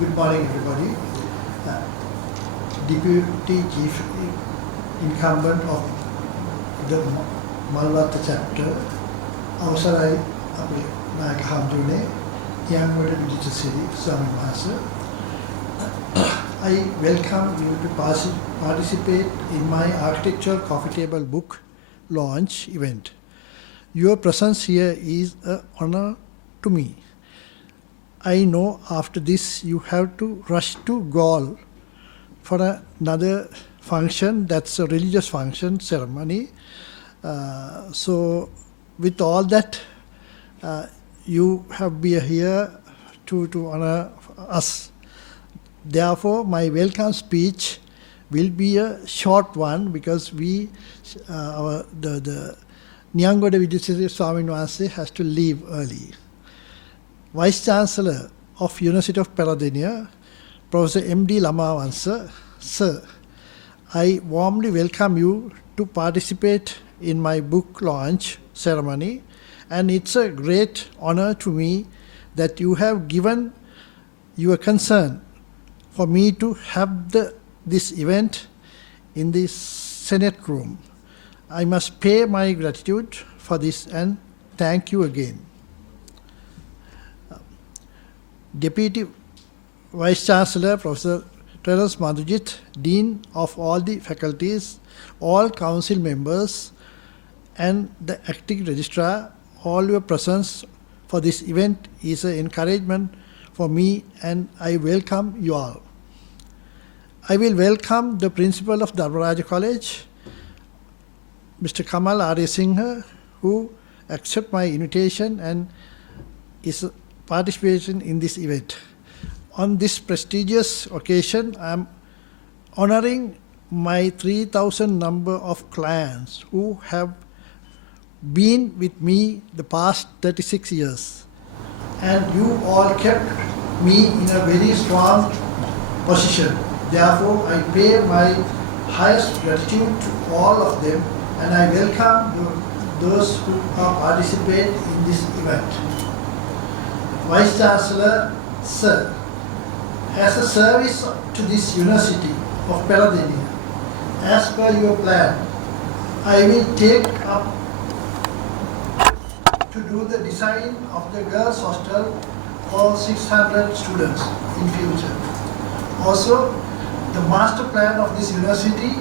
Good morning, everybody. Uh, Deputy Chief Incumbent of the Malwata chapter, Avasarai Ape Nayaka Hamdune, Gamini Dissanayake. I welcome you to participate in my architectural coffee table book launch event. Your presence here is an honor to me. I know after this you have to rush to Gaul for another function, that's a religious function, ceremony. So with all that, you have been here to honor us. Therefore, my welcome speech will be a short one because the Nyangoda Vidyasiri Swamin Wanse has to leave early. Vice Chancellor of University of Peradeniya, Professor M.D. Lamawansa, Sir, I warmly welcome you to participate in my book launch ceremony, and it's a great honor to me that you have given your concern for me to have this event in the Senate room. I must pay my gratitude for this and thank you again. Deputy Vice Chancellor Professor Terence Madhujit, Dean of all the faculties, all council members, and the acting registrar, all your presence for this event is an encouragement for me, and I welcome you all. I will welcome the principal of Dharmaraja College, Mr. Kamal R. Singha, who accepted my invitation and is participating in this event. On this prestigious occasion, I am honoring my 3,000 number of clients who have been with me the past 36 years. And you all kept me in a very strong position. Therefore, I pay my highest gratitude to all of them, and I welcome those who participate in this event. Vice Chancellor, Sir, as a service to this University of Peradeniya, as per your plan, I will take up to do the design of the girls' hostel for 600 students in future. Also, the master plan of this university,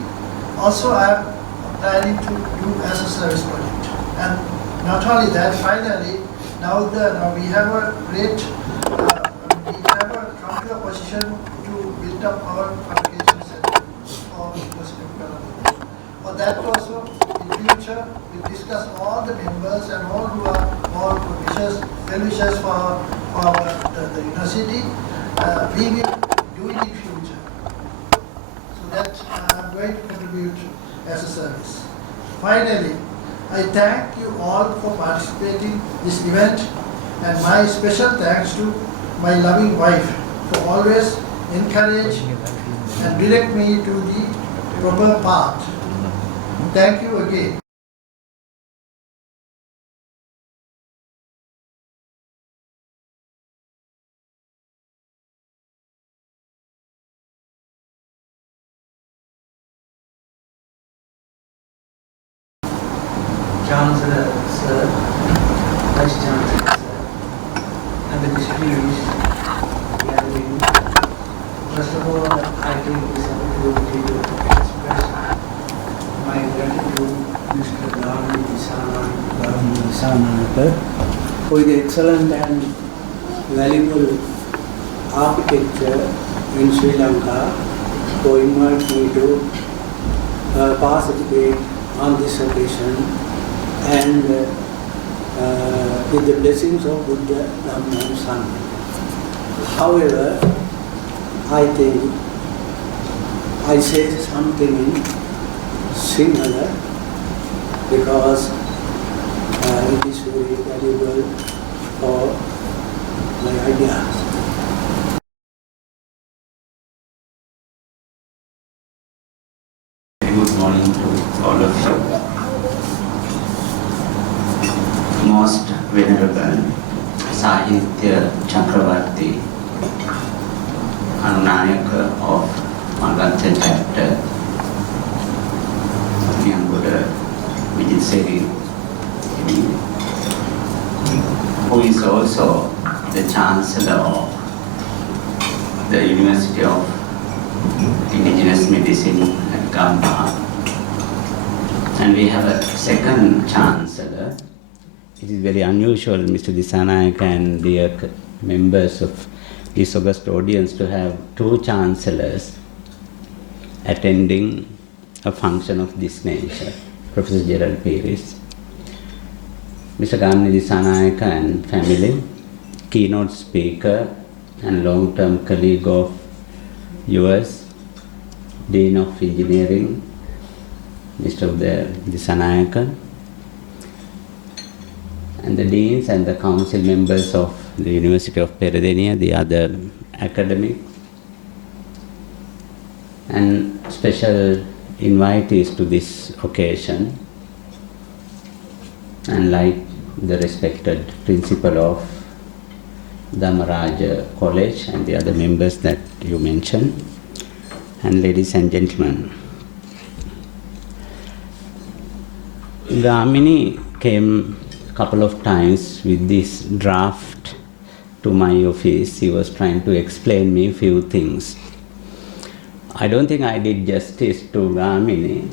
also I am planning to do as a service project. And not only that, finally, now we have a great, we have come to a position to build up our publication center for University of Peradeniya. For that also, in future, we discuss all the members and all who are all well-wishers for the university. We will do it in future. So that I am going to contribute as a service. Finally, I thank you all for participating in this event, and my special thanks to my loving wife for always encourage and direct me to the proper path. Thank you again. Chancellor, Sir, Vice Chancellor, Sir, and the distinguished gathering. First of all, I take this opportunity to express my gratitude to Mr. Gamini Dissanayake for the excellent and valuable architecture in Sri Lanka for inviting me to participate on this occasion, and with the blessings of Buddha, Dhamma and Sangha. However, I think I say something in Sinhala because it is very valuable for my ideas. Good morning to all of you. Most Venerable Sahitya Chakravarti, Anunayaka of Malacha chapter, Nyangura Vijayasiri, who is also the Chancellor of the University of Indigenous Medicine at Gamba. And we have a second Chancellor. It is very unusual, Mr. Dissanayake and dear members of this august audience, to have two Chancellors attending a function of this nature. Professor Gerald Pires, Mr. Gamini Dissanayake and family, keynote speaker and long-term colleague of yours, Dean of Engineering, Mr. Dissanayake, and the deans and the council members of the University of Peradeniya, the other academics, and special invitees to this occasion, and like the respected principal of Dhamaraja College and the other members that you mentioned, and ladies and gentlemen. Gamini came a couple of times with this draft to my office. He was trying to explain me a few things. I don't think I did justice to Gamini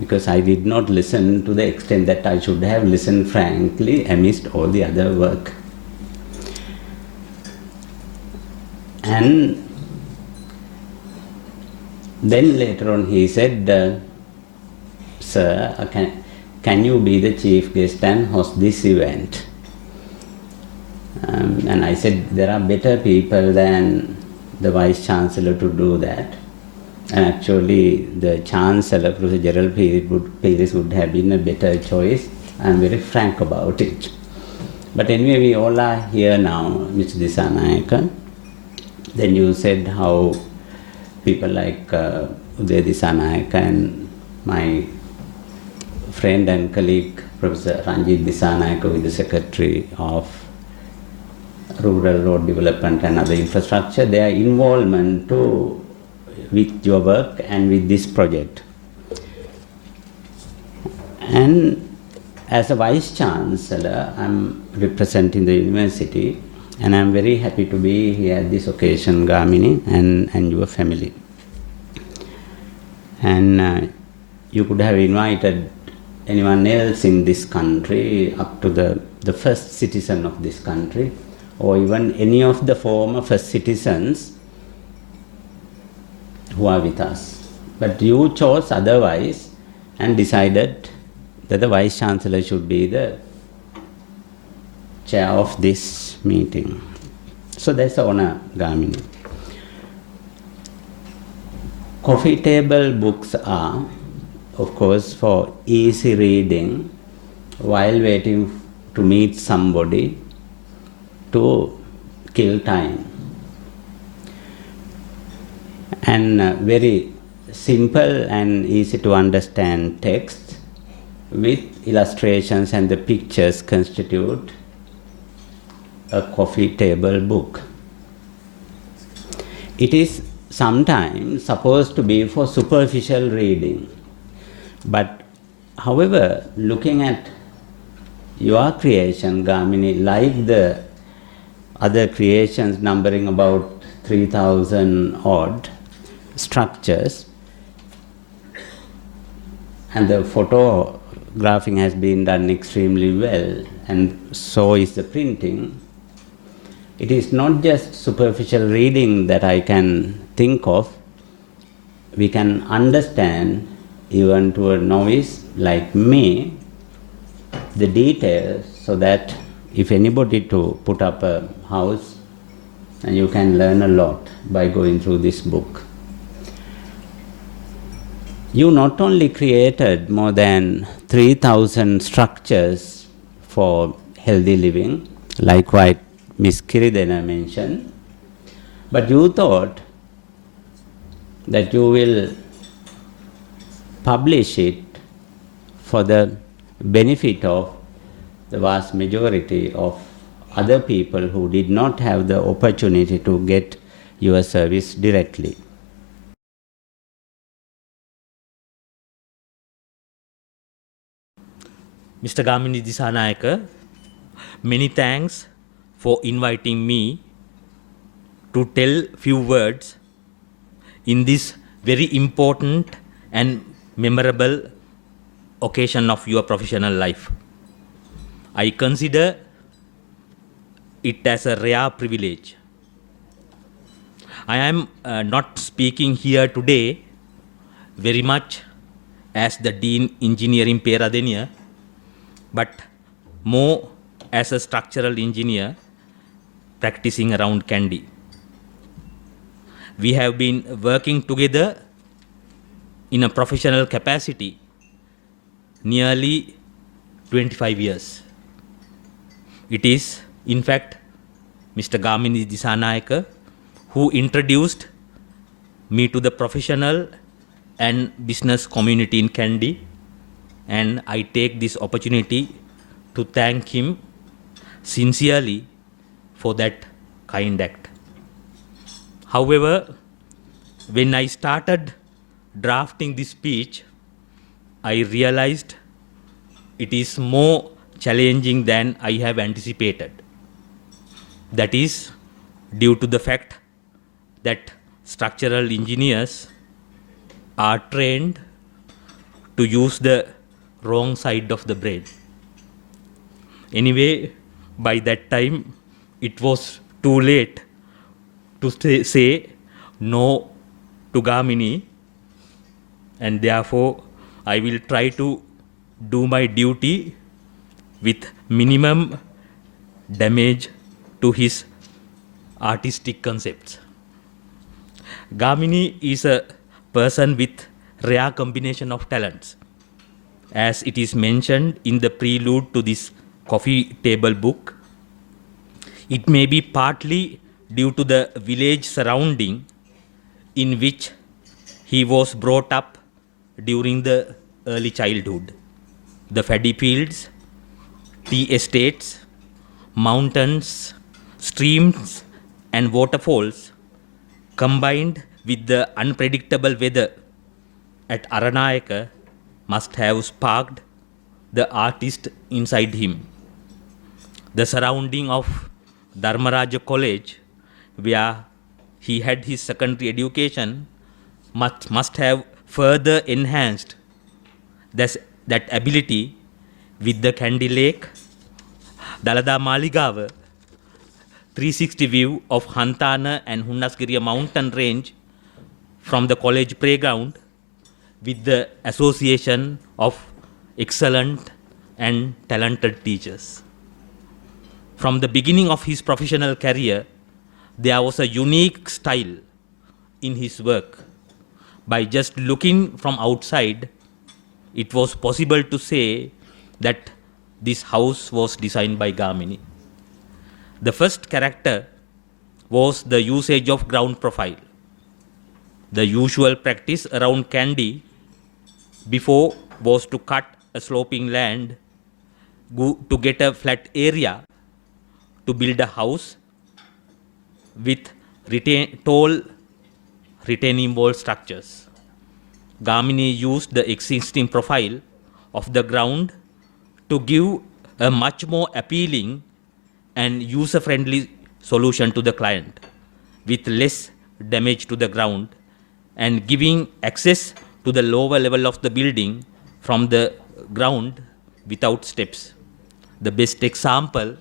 because I did not listen to the extent that I should have listened frankly amidst all the other work. And then later on he said, sir, can you be the chief guest and host this event? And I said, there are better people than the Vice Chancellor to do that. And actually, the Chancellor, Professor Gerald Pires, would have been a better choice. I am very frank about it. But anyway, we all are here now, Mr. Dissanayake. Then you said how people like Uday Dissanayake and my friend and colleague, Professor Ranjit Dissanayake, who is the Secretary of Rural Road Development and other infrastructure, their involvement with your work and with this project. And as a Vice Chancellor, I am representing the university, and I am very happy to be here at this occasion, Gamini, and your family. And you could have invited anyone else in this country, up to the first citizen of this country, or even any of the former first citizens who are with us. But you chose otherwise and decided that the Vice Chancellor should be the chair of this meeting. So that's the honor, Gamini. Coffee table books are, of course, for easy reading while waiting to meet somebody, to kill time. And very simple and easy to understand text with illustrations and the pictures constitute a coffee table book. It is sometimes supposed to be for superficial reading. But however, looking at your creation, Gamini, like the other creations numbering about 3,000 odd structures, and the photographing has been done extremely well, and so is the printing. It is not just superficial reading that I can think of. We can understand, even to a novice like me, the details, so that if anybody to put up a house, and you can learn a lot by going through this book. You not only created more than 3,000 structures for healthy living, like what Ms. Kiridena mentioned, but you thought that you will publish it for the benefit of the vast majority of other people who did not have the opportunity to get your service directly. Mr. Gamini Dissanayake, many thanks for inviting me to tell few words in this very important and memorable occasion of your professional life. I consider it as a rare privilege. I am not speaking here today very much as the Dean Engineering Peradeniya, but more as a structural engineer practicing around Kandy. We have been working together in a professional capacity nearly 25 years. It is, in fact, Mr. Gamini Dissanayake who introduced me to the professional and business community in Kandy, and I take this opportunity to thank him sincerely for that kind act. However, when I started drafting this speech, I realized it is more challenging than I have anticipated. That is due to the fact that structural engineers are trained to use the wrong side of the brain. Anyway, by that time, it was too late to say no to Gamini, and therefore I will try to do my duty with minimum damage to his artistic concepts. Gamini is a person with rare combination of talents, as it is mentioned in the prelude to this coffee table book. It may be partly due to the village surrounding in which he was brought up during the early childhood. The paddy fields, tea estates, mountains, streams, and waterfalls, combined with the unpredictable weather at Aranayaka, must have sparked the artist inside him. The surrounding of Dharmaraja College, where he had his secondary education, must have further enhanced that ability with the Kandy Lake, Dalada Maligawa, 360 view of Hantana and Hunnasgiriya mountain range from the college playground, with the association of excellent and talented teachers. From the beginning of his professional career, there was a unique style in his work. By just looking from outside, it was possible to say that this house was designed by Gamini. The first character was the usage of ground profile. The usual practice around Kandy before was to cut a sloping land to get a flat area to build a house with tall retaining wall structures. Gamini used the existing profile of the ground to give a much more appealing and user-friendly solution to the client, with less damage to the ground and giving access to the lower level of the building from the ground without steps. The best example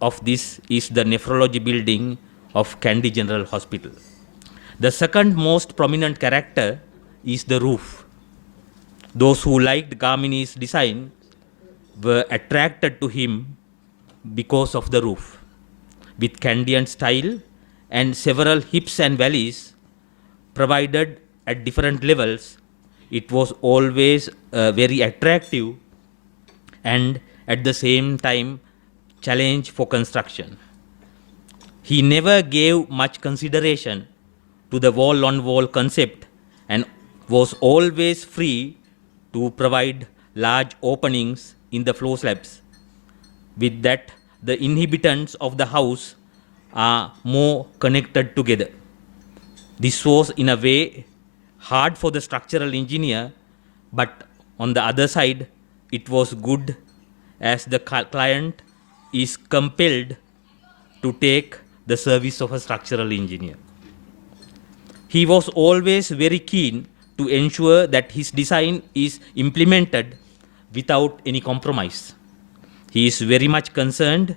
of this is the nephrology building of Kandy General Hospital. The second most prominent character is the roof. Those who liked Gamini's design were attracted to him because of the roof. With Kandian style and several hips and valleys provided at different levels, it was always very attractive and at the same time challenge for construction. He never gave much consideration to the wall-on-wall concept and was always free to provide large openings in the floor slabs. With that, the inhabitants of the house are more connected together. This was in a way hard for the structural engineer, but on the other side, it was good as the client is compelled to take the service of a structural engineer. He was always very keen to ensure that his design is implemented without any compromise. He is very much concerned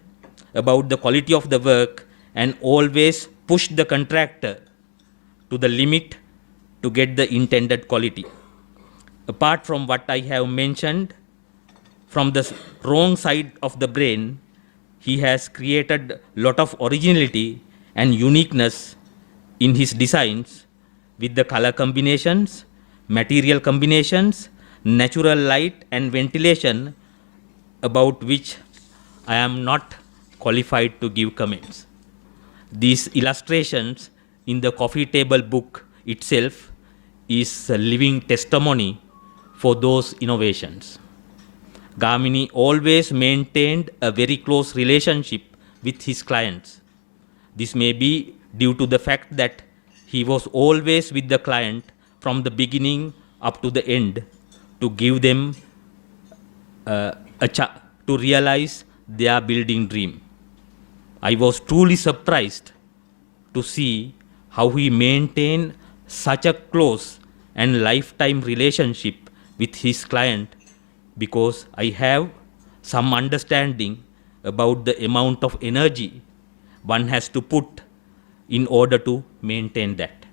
about the quality of the work and always pushed the contractor to the limit to get the intended quality. Apart from what I have mentioned, from the wrong side of the brain, he has created a lot of originality and uniqueness in his designs with the color combinations, material combinations, natural light and ventilation, about which I am not qualified to give comments. These illustrations in the coffee table book itself is a living testimony for those innovations. Gamini always maintained a very close relationship with his clients. This may be due to the fact that he was always with the client from the beginning up to the end to give them to realize their building dream. I was truly surprised to see how he maintained such a close and lifetime relationship with his client, because I have some understanding about the amount of energy one has to put in order to maintain that.